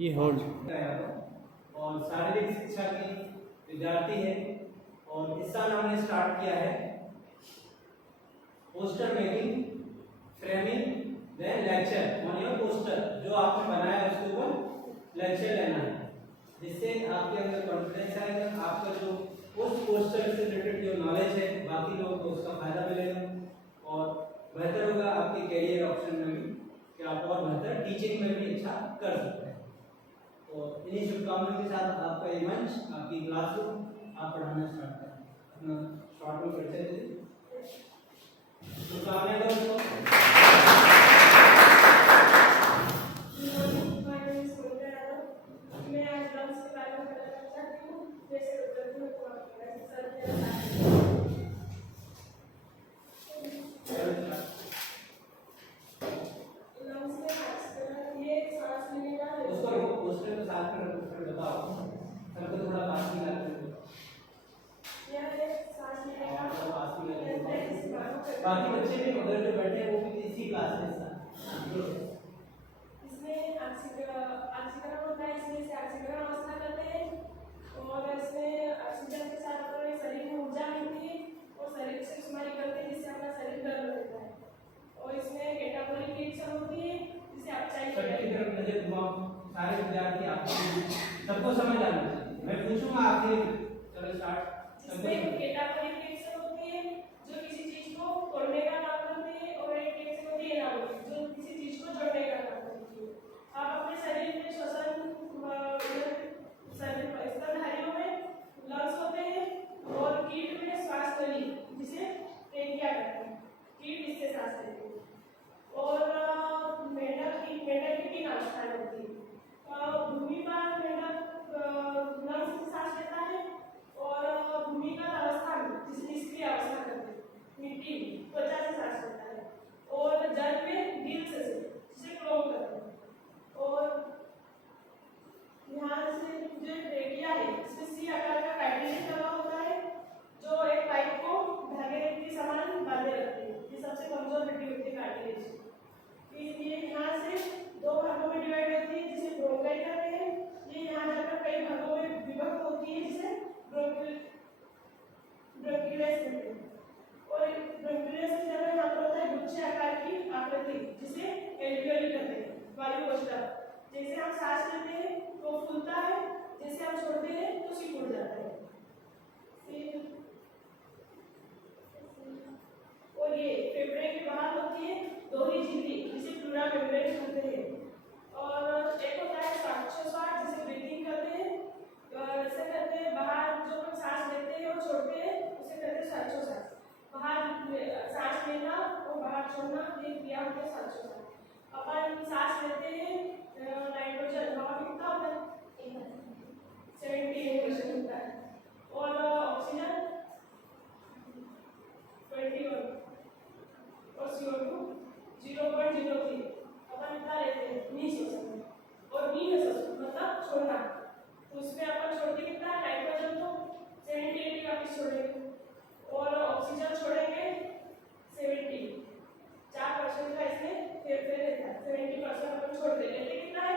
ये होल्ड और शारीरिक शिक्षा की विद्यार्थी है और इस साल हमने स्टार्ट किया है poster making, framing, then lecture on your poster. जो आपने बनाया है उसके ऊपर लेक्चर लेना है, जिससे आपके अंदर कॉन्फिडेंस आएगा। आपका जो उस पोस्टर से रिलेटेड जो नॉलेज है बाकी लोगों को उसका फायदा मिलेगा और बेहतर होगा आपके कैरियर ऑप्शन में भी कि आप और बेहतर टीचिंग में भी अच्छा कर सकते हैं। तो इन्हीं शुभकामनाओं के साथ आपका ये मंच, आपकी क्लासरूम, आप पढ़ाना स्टार्ट करें। अपना शॉर्ट में परिचय दीजिए। शुभकामनाएं दोस्तों। मैं आज डांस के बारे में बताना चाहती हूँ। जैसे उत्तर को बाकी बच्चे भी उधर जो बैठे हैं वो भी इसी क्लास में इसमें ऑक्सीकरण होता है, इसमें से ऑक्सीकरण अवस्था करते हैं और इसमें ऑक्सीजन के साथ अपने शरीर में ऊर्जा मिलती है और शरीर से शुमारी करते हैं जिससे अपना शरीर गर्म रहता है। और इसमें कैटाबॉलिक रिएक्शन होती है जिसे आप चाहिए सारे विद्यार्थी आपको सबको समझ आना चाहिए। मैं पूछूंगा आपसे, चलो स्टार्ट। इसमें कैटाबॉलिक रिएक्शन होती है जो किसी चीज को तोड़ने का काम करती है और एक रिएक्शन होती है एनाबॉलिक जो किसी चीज को जोड़ने का काम करती है। आप अपने शरीर में श्वसन स्तनधारियों में लंग्स होते हैं और कीट में श्वास नली जिसे ट्रेकिया कहते हैं। कीट इससे सांस लेते हैं और मेंढक की 3 अवस्थाएं होती है। भूमि पर मेंढक लंग्स से सांस लेता है और भूमिगत अवस्था में जिसे निष्क्रिय अवस्था करते हैं, मिट्टी में त्वचा से सांस लेता है और जल में गिल्स से जिसे क्लोम करते हैं। और यहाँ से जो ट्रेकिया है इसमें सी आकार का कार्टिलेज लगा होता है जो एक पाइप को धागे के समान बांधे रखते हैं। ये सबसे कमजोर हड्डी होती है कार्टिलेज। ये यहाँ से 2 भागों में डिवाइड होती है जिसे ब्रोंकाई कहते हैं। ये यहाँ जाकर कई भागों में विभक्त होती है जिसे ब्रोंकियल्स कहते हैं। और ब्रोंकियल्स से जब यहाँ पर होता है गुच्छे आकार की आकृति जिसे एल्वियोली कहते हैं, वायु कोष्ठक। जैसे हम सांस लेते हैं तो फूलता है, जैसे हम छोड़ते हैं तो सिकुड़ जाता है। और ये फेफड़े के बाहर होती है दोहरी झिल्ली जिसे प्लूरा मेम्ब्रेन कहते हैं। और एक होता है श्वासोच्छ्वास जिसे ब्रीथिंग करते हैं, ऐसे करते हैं। बाहर जो हम सांस लेते हैं और छोड़ते हैं उसे कहते हैं श्वासोच्छ्वास। बाहर सांस लेना और बाहर छोड़ना ये क्रिया होती है श्वासोच्छ्वास। अपन सांस लेते हैं नाइट्रोजन हवा में कितना होता है 78% होता है और ऑक्सीजन 21 और CO2 0.03 अपन कितना लेते हैं 20% और 20% मतलब छोड़ना। तो इसमें अपन छोड़ते कितना नाइट्रोजन तो 78 वापस छोड़ेंगे और ऑक्सीजन छोड़ेंगे 70, 4% का इसमें फेरफार रहता है। 70% अपन छोड़ देते कितना है